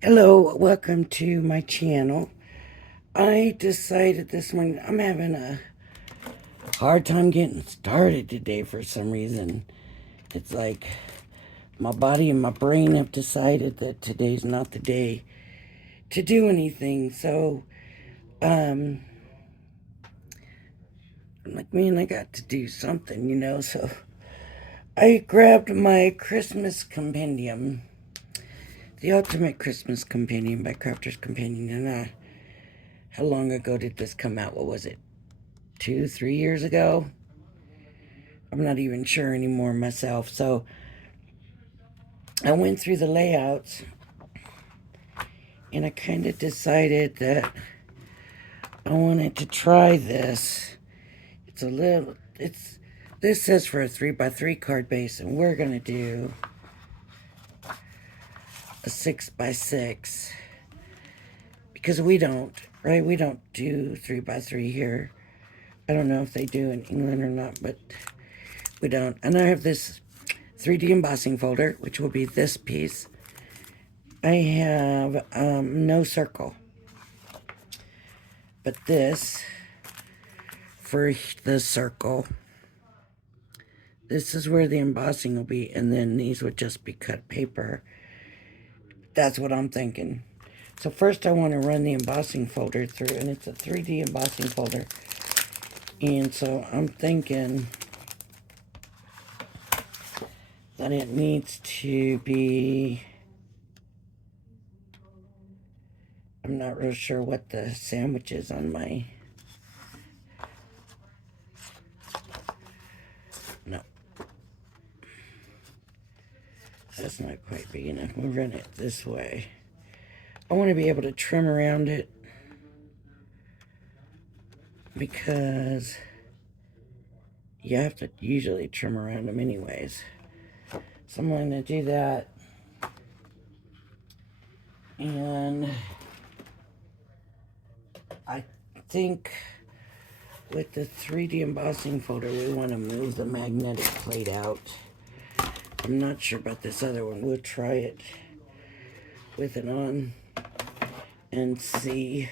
Hello, welcome to my channel. I decided this morning I'm having a hard time getting started today for some reason. It's like my body and my brain have decided that today's not the day to do anything. So, I'm like, man, I got to do something. So I grabbed my Christmas Compendium, the Ultimate Christmas Compendium by Crafter's Companion. And how long ago did this come out? What was it? 2, 3 years ago. I'm not even sure anymore myself. So I went through the layouts and I kind of decided that I wanted to try this. This says for a 3x3 card base, and we're going to do a 6x6 because we don't, right? We don't do 3x3 here. I don't know if they do in England or not, but we don't. And I have this 3D embossing folder, which will be this piece. I have no circle, but this for the circle. This is where the embossing will be, and then these would just be cut paper. That's what I'm thinking. So first I want to run the embossing folder through, and it's a 3D embossing folder. And so I'm thinking that it needs to be, I'm not real sure what the sandwich is on my, no, that's not quite big enough. We'll run it this way. I want to be able to trim around it because you have to usually trim around them anyways. So I'm going to do that. And I think with the 3D embossing folder, we want to move the magnetic plate out. I'm not sure about this other one. We'll try it with it on and see.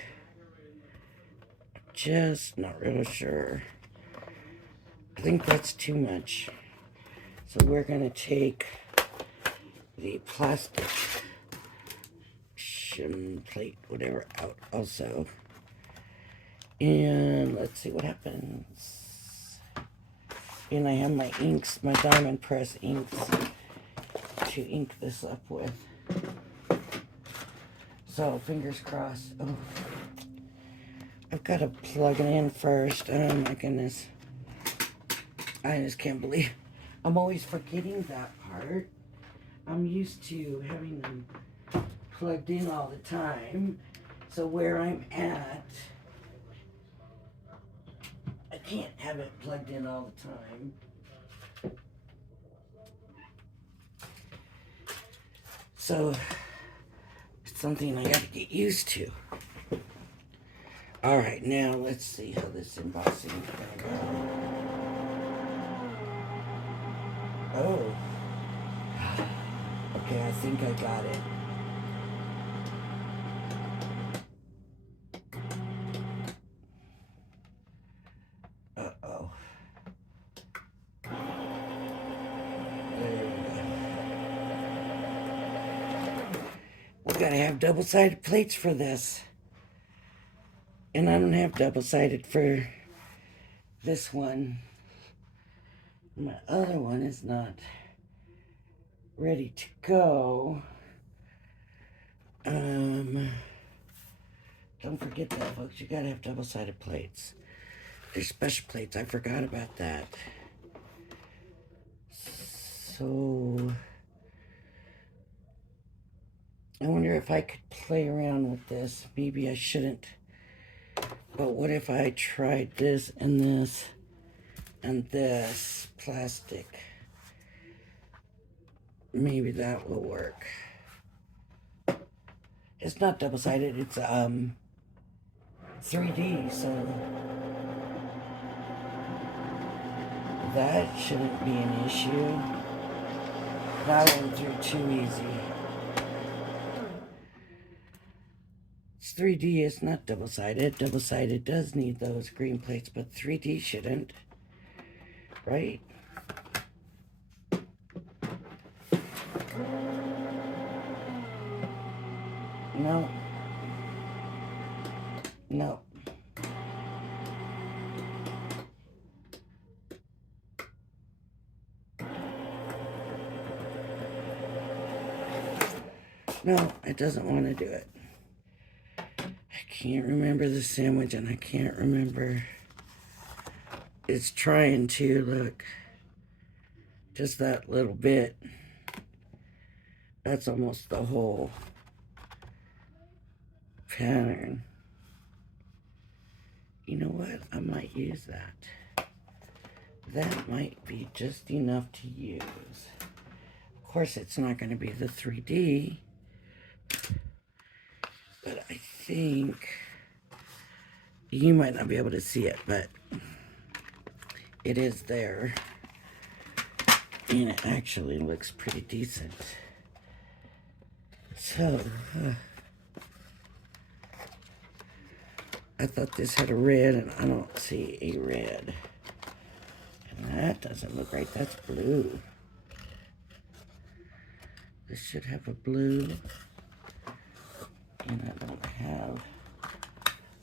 Just not real sure. I think that's too much. So we're going to take the plastic plate, whatever, out also. And let's see what happens. And I have my inks, my diamond press inks to ink this up with. So fingers crossed. Oh, I've got to plug it in first. Oh my goodness. I just can't believe I'm always forgetting that part. I'm used to having them plugged in all the time. So where I'm at, I can't have it plugged in all the time. So it's something I gotta get used to. All right, now let's see how this embossing is gonna go. Oh. Okay, I think I got it. Uh-oh. There we go. We gotta have double-sided plates for this. And I don't have double-sided for this one. My other one is not ready to go. Don't forget that, folks. You gotta have double-sided plates. There's special plates. I forgot about that. So I wonder if I could play around with this. Maybe I shouldn't. But what if I tried this and this plastic? Maybe that will work. It's not double-sided. It's 3D, so that shouldn't be an issue. That went through too easy. It's 3D, it's not double-sided. Double-sided does need those green plates, but 3D shouldn't. Right? No. No. No, it doesn't want to do it. I can't remember the sandwich, and I can't remember. It's trying to, look. Just that little bit. That's almost the whole pattern. You know what? I might use that. That might be just enough to use. Of course, it's not going to be the 3D. But I think you might not be able to see it, but it is there. And it actually looks pretty decent. So, I thought this had a red, and I don't see a red. And that doesn't look right. That's blue. This should have a blue. And I don't have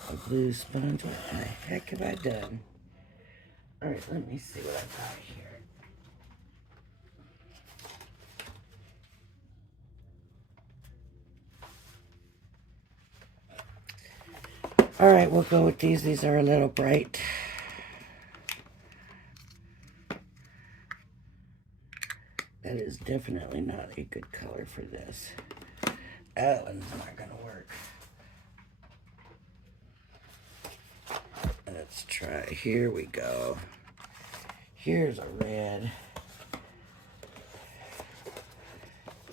a blue sponge. What the heck have I done? Alright, let me see what I got here. Alright, we'll go with these. These are a little bright. That is definitely not a good color for this. That one's not going to work. Let's try. Here we go. Here's a red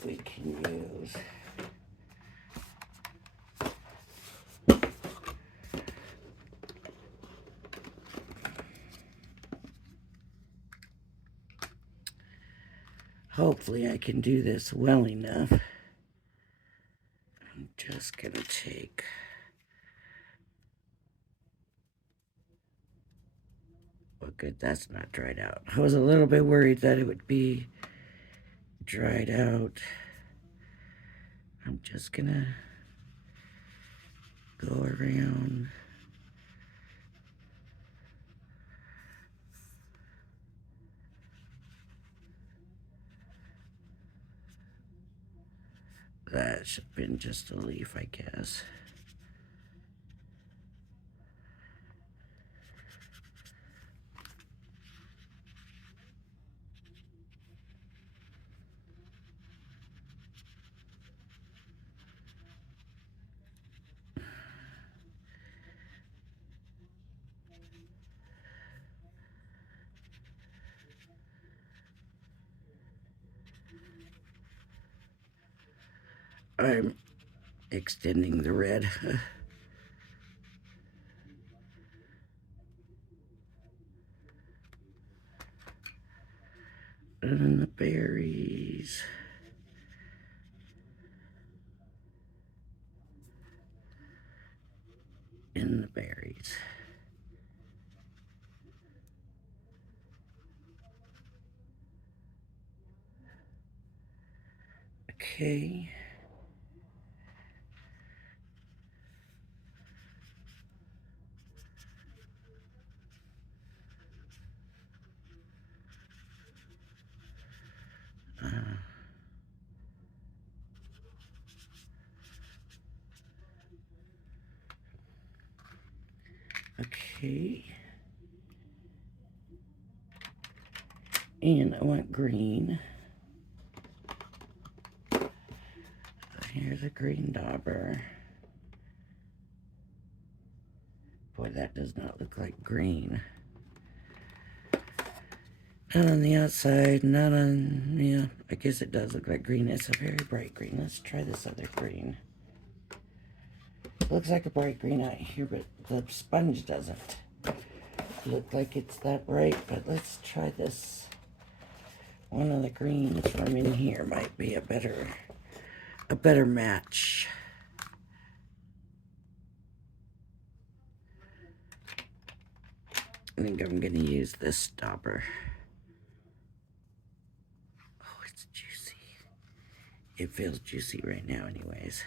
we can use. Hopefully I can do this well enough. I'm just going to take... Well, good, that's not dried out. I was a little bit worried that it would be dried out. I'm just going to go around. That should have been just a leaf, I guess. I'm extending the red. And the berries. And the berries. Okay. Okay. And I want green. Here's a green dauber. Boy, that does not look like green. Not on the outside, not on, yeah, I guess it does look like green. It's a very bright green. Let's try this other green. It looks like a bright green out here, but the sponge doesn't look like it's that bright. But let's try this. One of the greens from in here might be a better match. I think I'm going to use this stopper. Oh, it's juicy. It feels juicy right now anyways.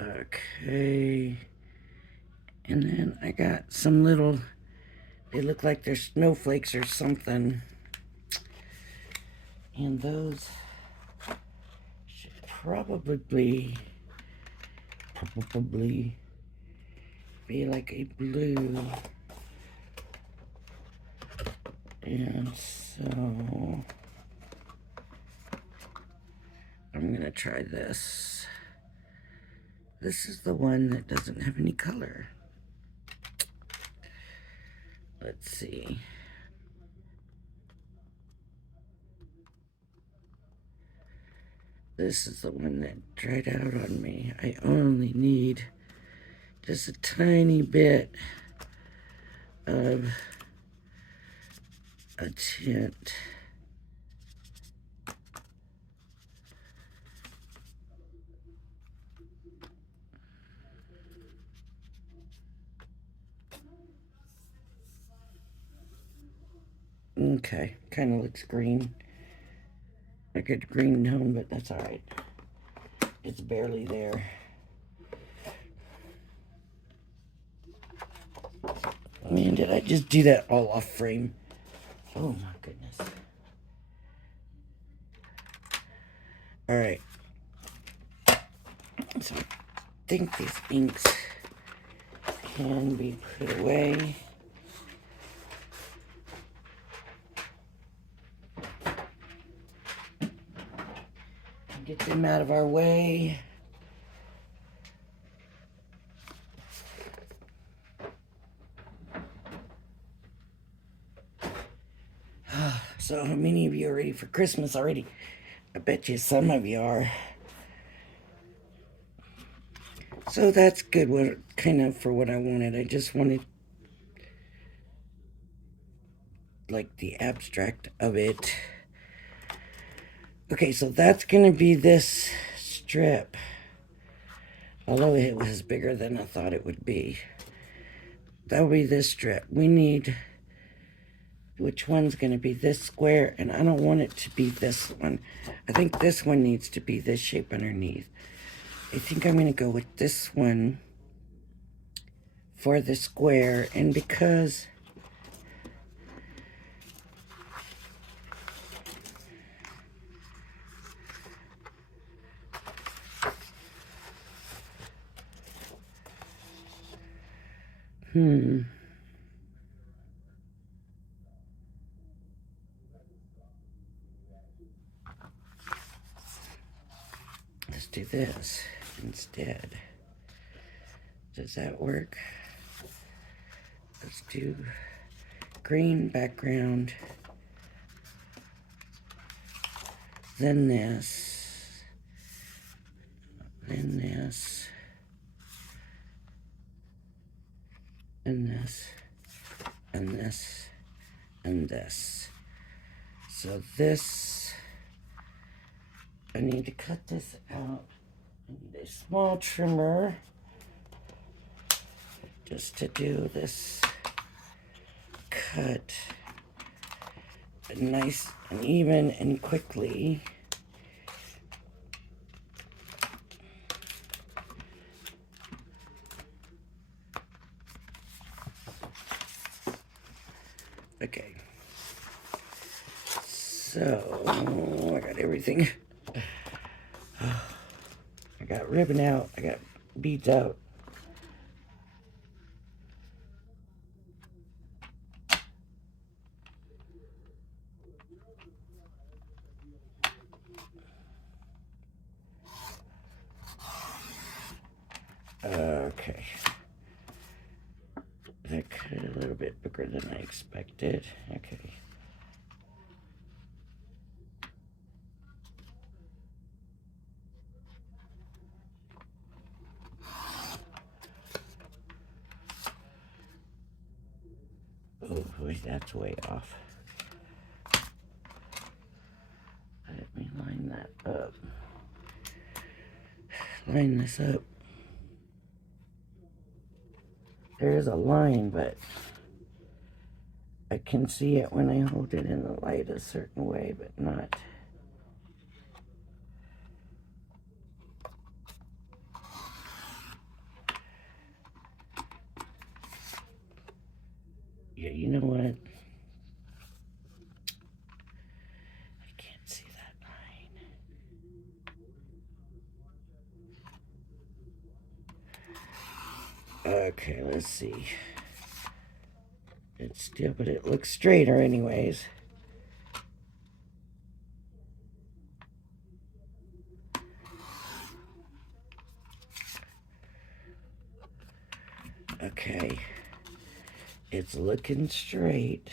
Okay. And then I got some little, they look like they're snowflakes or something. And those should probably be like a blue. And so I'm gonna try this. This is the one that doesn't have any color. Let's see. This is the one that dried out on me. I only need just a tiny bit of a tint. Okay, kind of looks green. Like a green tone, but that's alright. It's barely there. Man, did I just do that all off frame? Oh my goodness. Alright. So I think these inks can be put away. Get them out of our way. So how many of you are ready for Christmas already? I bet you some of you are. So that's good, what kind of for what I wanted. I just wanted like the abstract of it. Okay, so that's gonna be this strip. Although it was bigger than I thought it would be. That'll be this strip. We need, which one's gonna be this square? And I don't want it to be this one. I think this one needs to be this shape underneath. I think I'm gonna go with this one for the square. And because let's do this instead. Does that work? Let's do green background, then this, then this, and this, and this, and this. So this, I need to cut this out. I need a small trimmer just to do this cut nice and even and quickly. Okay, So, I got everything. I got ribbon out. I got beads out. Okay. That cut a little bit bigger than I expected. Okay. Oh, wait, that's way off. Let me line that up. Line this up. There is a line, but I can see it when I hold it in the light a certain way, but not. Yeah, you know what? I can't see that line. Okay, let's see. It's still, but it looks straighter anyways. Okay. It's looking straight.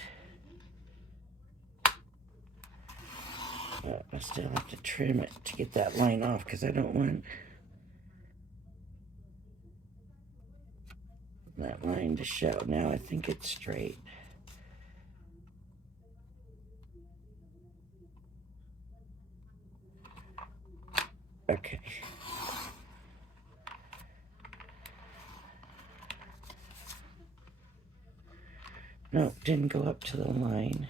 But I still have to trim it to get that line off because I don't want that line to show. Now I think it's straight. Okay. No, didn't go up to the line.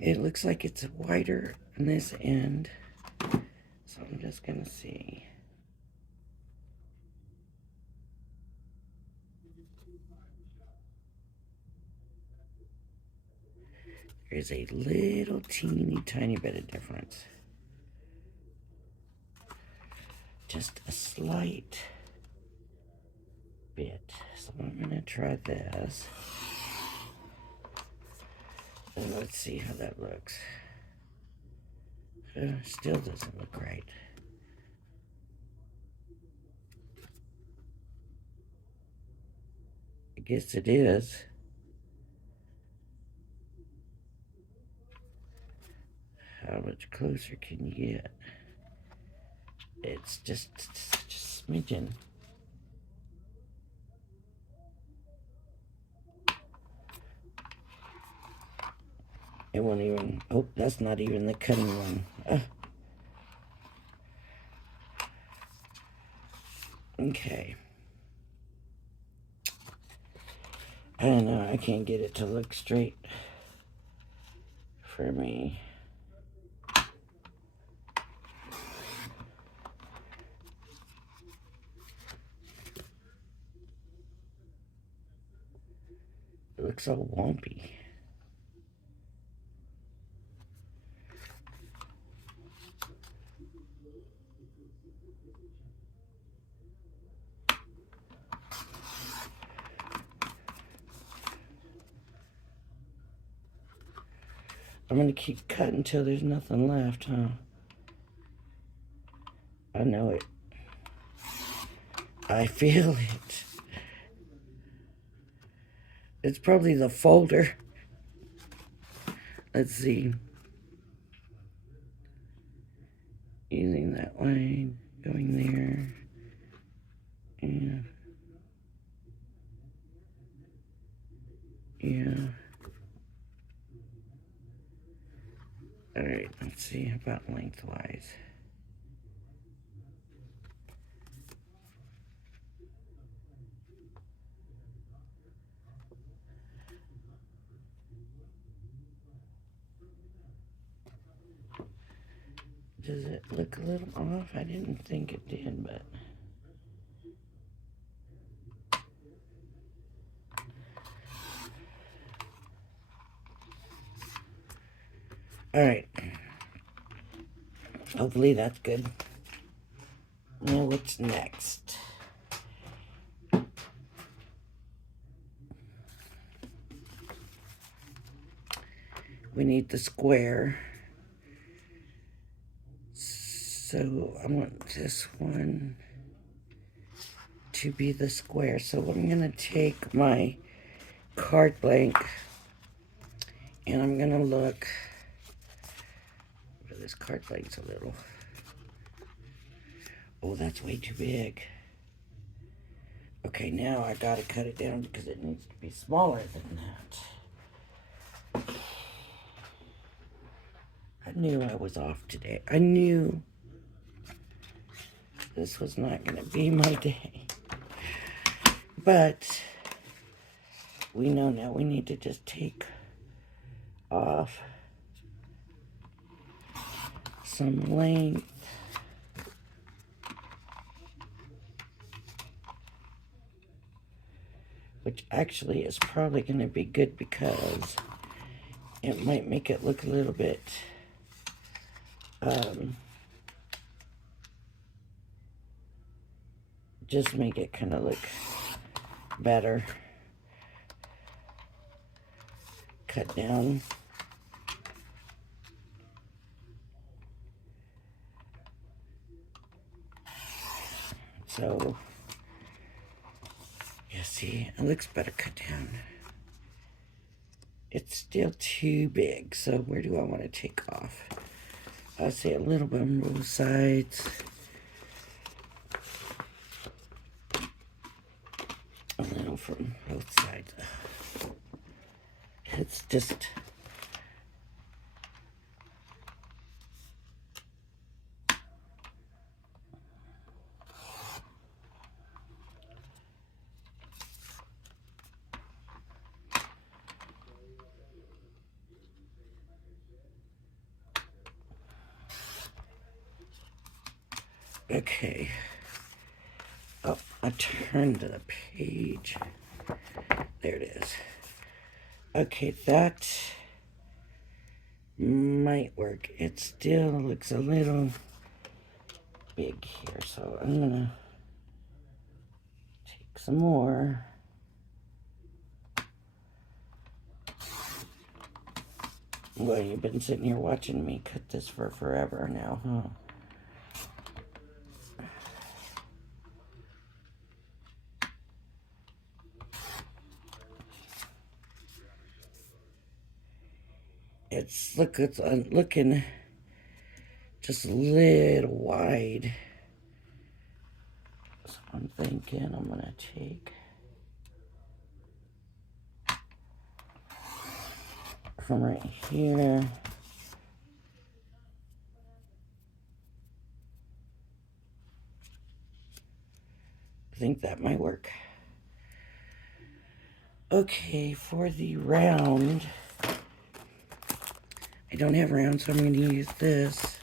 It looks like it's wider on this end. So I'm just going to see. There's a little teeny tiny bit of difference. Just a slight bit. So I'm going to try this. And let's see how that looks. Still doesn't look right. I guess it is. How much closer can you get? It's just a smidgen. It won't even, oh, that's not even the cutting one. Okay. I don't know, I can't get it to look straight for me. It looks all wompy. I'm gonna keep cutting until there's nothing left, huh? I know it. I feel it. It's probably the folder. Let's see. Using that line, going there. And yeah. Let's see about lengthwise. Does it look a little off? I didn't think it did, but... Alright. Hopefully that's good. Now what's next? We need the square. So I want this one to be the square. So I'm going to take my card blank and I'm going to look. This card blank's a little. Oh, that's way too big. Okay, now I gotta cut it down because it needs to be smaller than that. I knew I was off today. I knew this was not gonna be my day. But we know now we need to just take off some length. Which actually is probably going to be good because it might make it look a little bit just make it kind of look better. Cut down. So, yeah, see, it looks better cut down. It's still too big, so where do I want to take off? I'll say a little bit on both sides. A little from both sides. It's just... Okay. Oh, I turned the page. There it is. Okay, that might work. It still looks a little big here, so I'm gonna take some more. Well, you've been sitting here watching me cut this for forever now, huh? It's looking just a little wide. So I'm thinking I'm gonna take from right here. I think that might work. Okay, for the round, I don't have round, so I'm going to use this.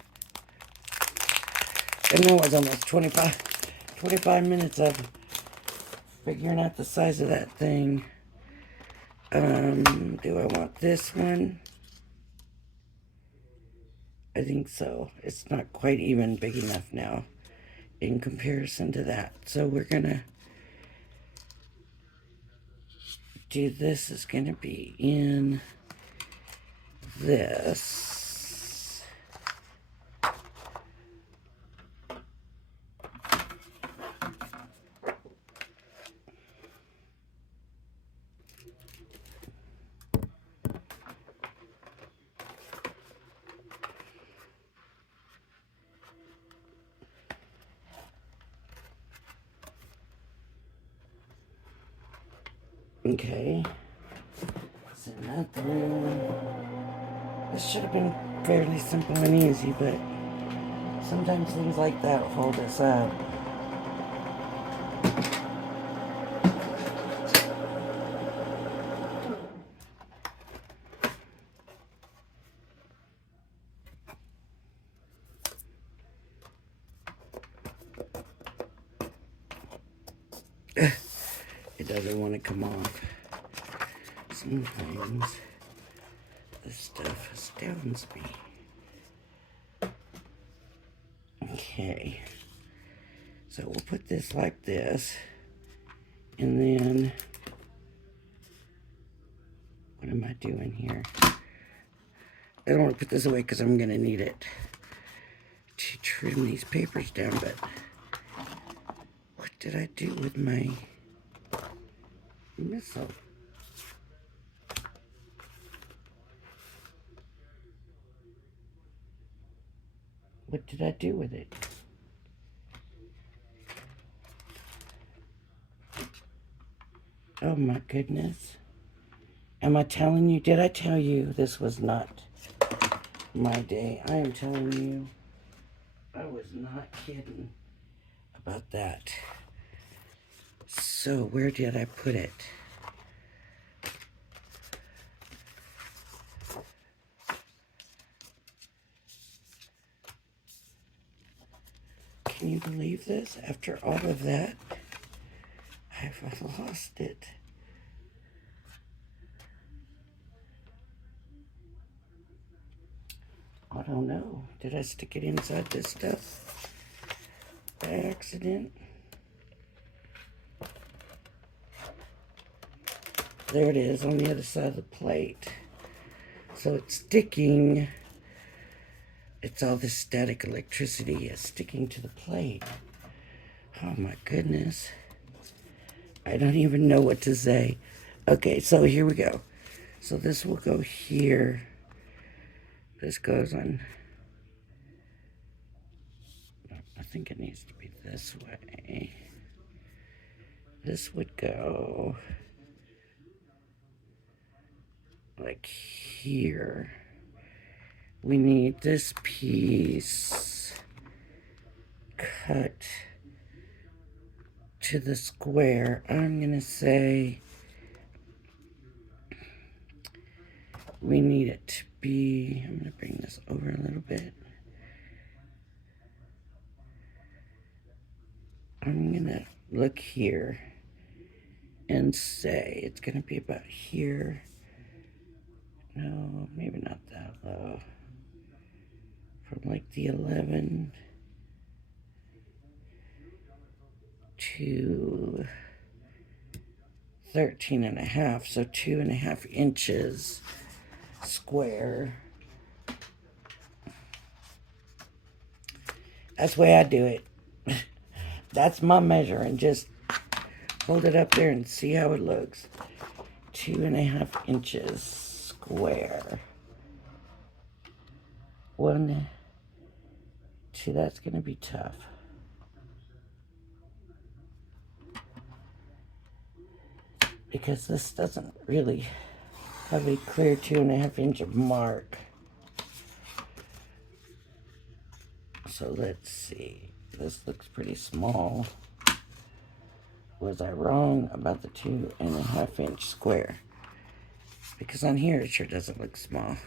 And that was almost 25 minutes of figuring out the size of that thing. Do I want this one? I think so. It's not quite even big enough now in comparison to that. So we're going to do this. Is going to be in this. Okay, send that through. This should have been fairly simple and easy, but sometimes things like that hold us up. It doesn't want to come off. Sometimes this stuff astounds me. Okay, so we'll put this like this, and then what am I doing here? I don't want to put this away because I'm going to need it to trim these papers down, but what did I do with my missile? What did I do with it? Oh my goodness. Am I telling you? Did I tell you this was not my day? I am telling you, I was not kidding about that. So where did I put it? Can you believe this? After all of that, I've lost it. I don't know. Did I stick it inside this stuff by accident? There it is on the other side of the plate. So it's sticking. It's all this static electricity is sticking to the plate. Oh my goodness. I don't even know what to say. Okay, so here we go. So this will go here. This goes on. I think it needs to be this way. This would go like here. We need this piece cut to the square. I'm gonna say we need it to be, I'm gonna bring this over a little bit. I'm gonna look here and say it's gonna be about here. No, maybe not that low. From like the 11 to 13 and a half, so 2.5 inches square. That's the way I do it. That's my measure, and just hold it up there and see how it looks. 2.5 inches square. 1, 2, that's gonna be tough. Because this doesn't really have a clear 2.5 inch mark. So let's see. This looks pretty small. Was I wrong about the 2.5 inch square? Because on here it sure doesn't look small.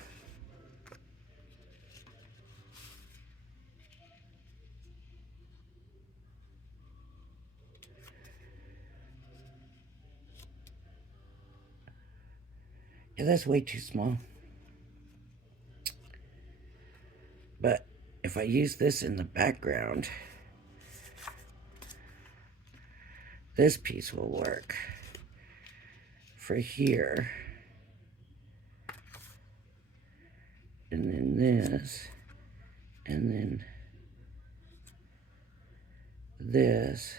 Yeah, that's way too small. But if I use this in the background, this piece will work for here. And then this. And then this.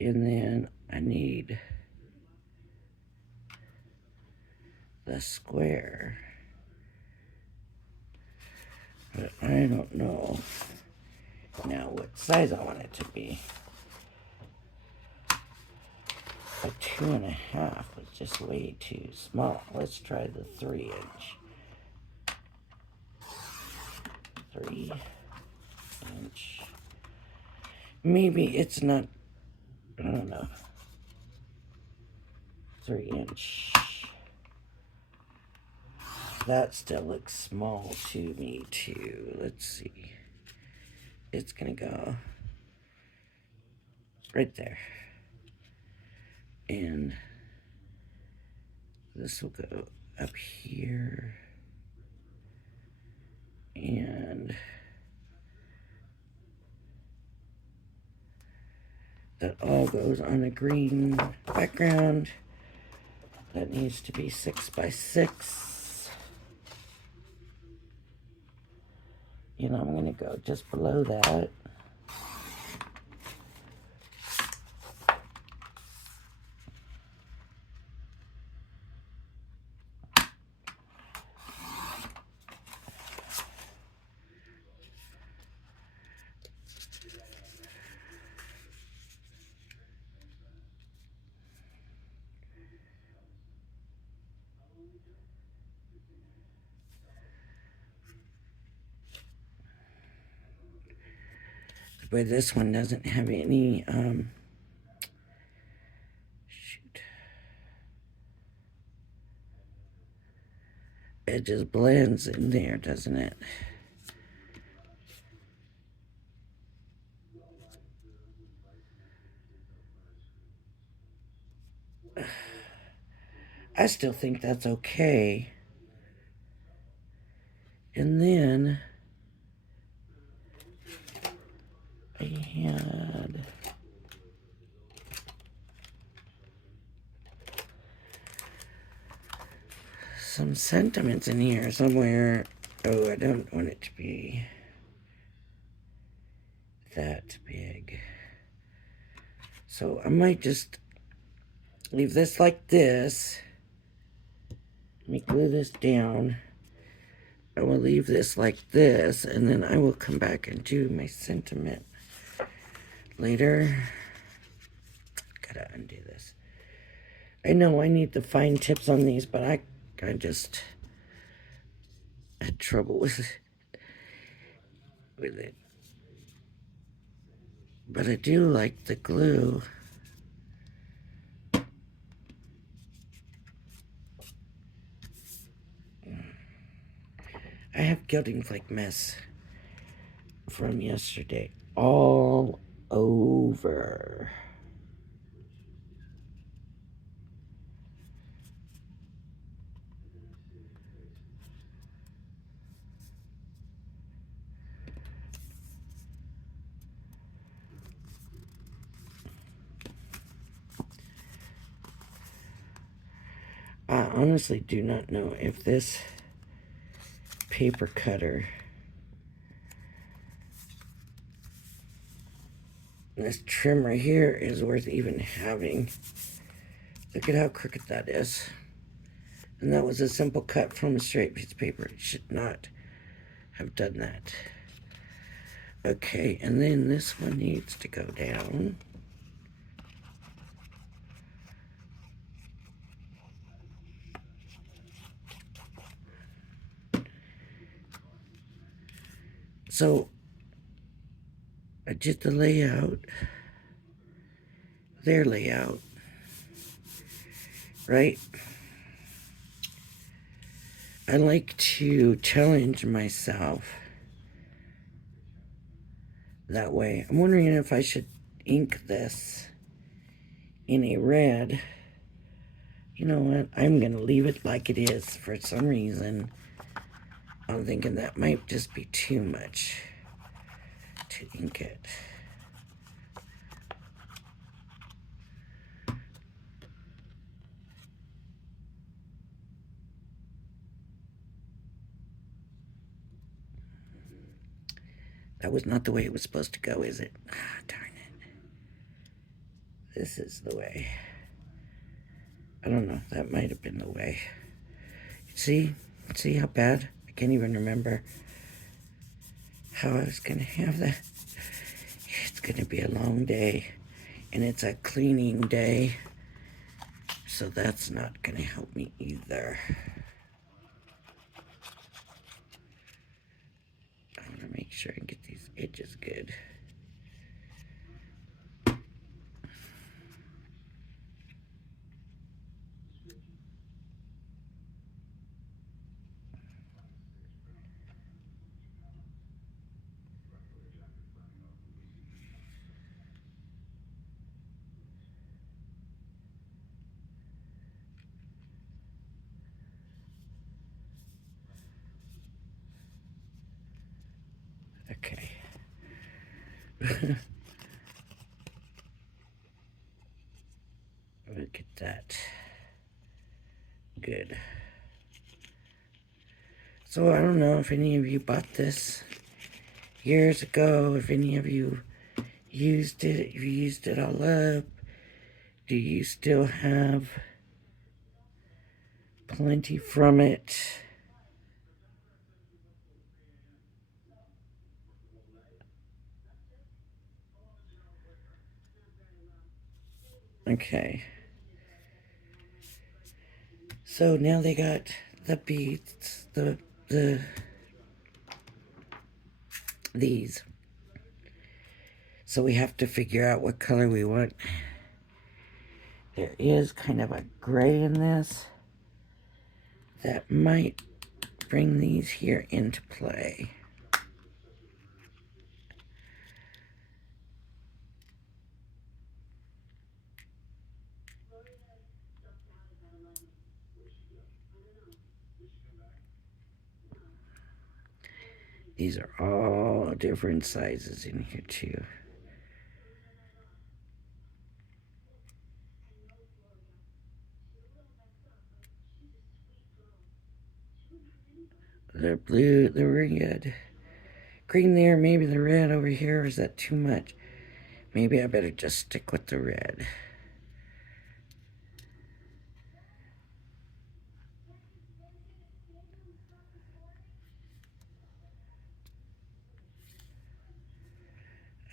And then I need the square. But I don't know now what size I want it to be. A 2.5 was just way too small. Let's try the 3 inch. 3-inch. Maybe it's not, I don't know. 3-inch. That still looks small to me too. Let's see. It's gonna go right there. And this will go up here. And that all goes on a green background. That needs to be 6 by 6. And I'm going to go just below that. But this one doesn't have any, shoot. It just blends in there, doesn't it? I still think that's okay. And then I had some sentiments in here somewhere. Oh, I don't want it to be that big. So I might just leave this like this. Let me glue this down. I will leave this like this, and then I will come back and do my sentiment later. Gotta undo this. I know I need the fine tips on these, but I just had trouble with it. But I do like the glue. I have gilding flake mess from yesterday all over. I honestly do not know if this paper cutter, this trimmer here, is worth even having. Look at how crooked that is. And that was a simple cut from a straight piece of paper. It should not have done that. Okay, and then this one needs to go down. So I did the layout, their layout, right? I like to challenge myself that way. I'm wondering if I should ink this in a red. You know what? I'm going to leave it like it is for some reason. I'm thinking that might just be too much to ink it. That was not the way it was supposed to go, is it? Ah, darn it. This is the way. I don't know. That might have been the way. See? See how bad? I can't even remember how I was going to have that. It's going to be a long day. And it's a cleaning day. So that's not going to help me either. I'm going to make sure I get these edges good. Okay. Look at that. Good. So I don't know if any of you bought this years ago, if any of you used it, if you used it all up. Do you still have plenty from it? Okay. So now they got the beads, the these. So we have to figure out what color we want. There is kind of a gray in this that might bring these here into play. These are all different sizes in here too. The blue, the red, green there, maybe the red over here. Is that too much? Maybe I better just stick with the red.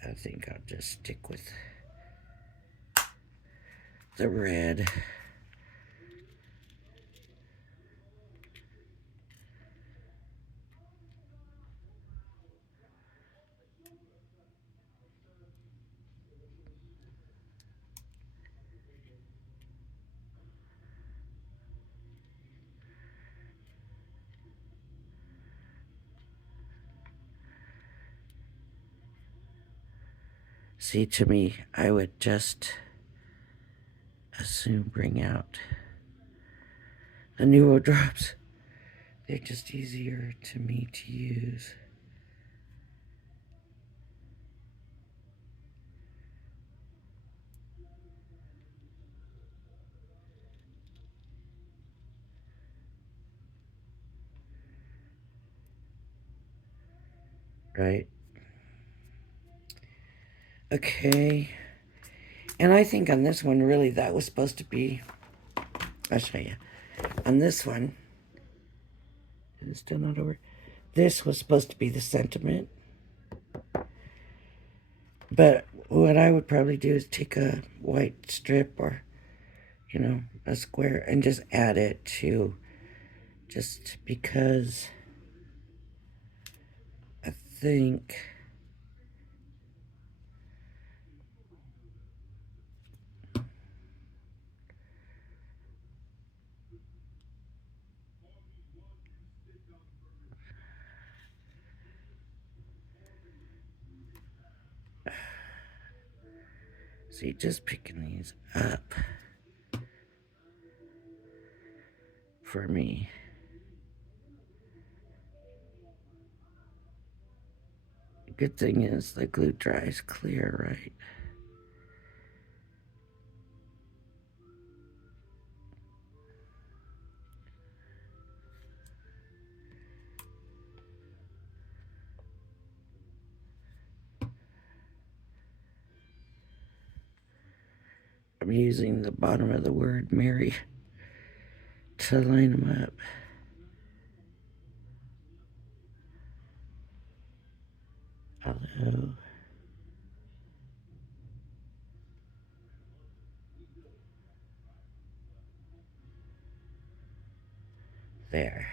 I think I'll just stick with the red. See, to me, I would just as soon bring out the Nuo drops. They're just easier to me to use. Right? Okay. And I think on this one, really, that was supposed to be, I'll show you. On this one, it's still not over. This was supposed to be the sentiment. But what I would probably do is take a white strip or, a square and just add it to, just because I think, see, just picking these up for me. Good thing is the glue dries clear, right? I'm using the bottom of the word Mary to line them up. Although, there.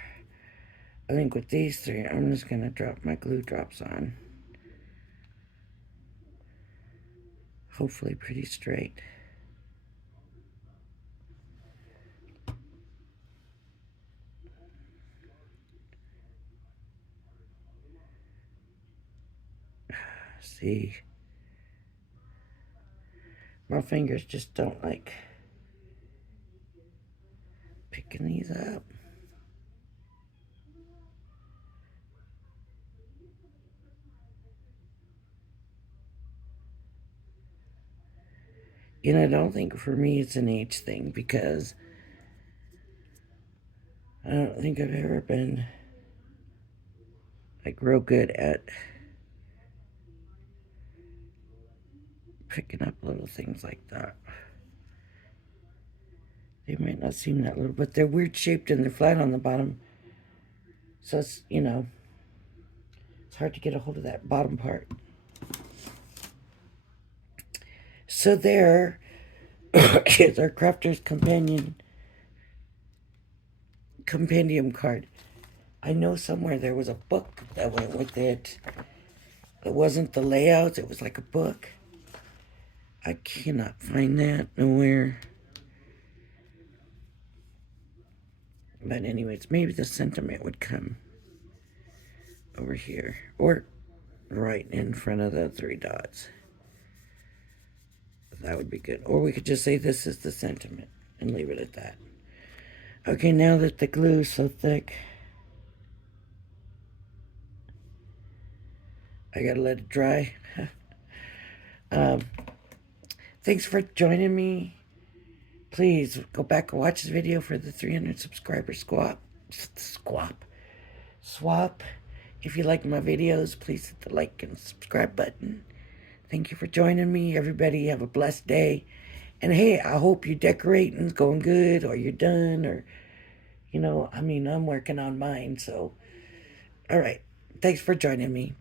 I think with these three, I'm just going to drop my glue drops on. Hopefully pretty straight. See, my fingers just don't like picking these up. And I don't think for me it's an age thing, because I don't think I've ever been like real good at picking up little things like that. They might not seem that little, but they're weird shaped and they're flat on the bottom. So it's, it's hard to get a hold of that bottom part. So there is our Crafter's Compendium card. I know somewhere there was a book that went with it. It wasn't the layouts, it was like a book. I cannot find that nowhere. But anyways, maybe the sentiment would come over here, or right in front of the three dots. That would be good. Or we could just say this is the sentiment and leave it at that. Okay, now that the glue is so thick, I gotta let it dry. Thanks for joining me. Please go back and watch the video for the 300 subscriber swap. If you like my videos, please hit the like and subscribe button. Thank you for joining me. Everybody have a blessed day. And hey, I hope your decorating's going good, or you're done, or, I'm working on mine. So, all right. Thanks for joining me.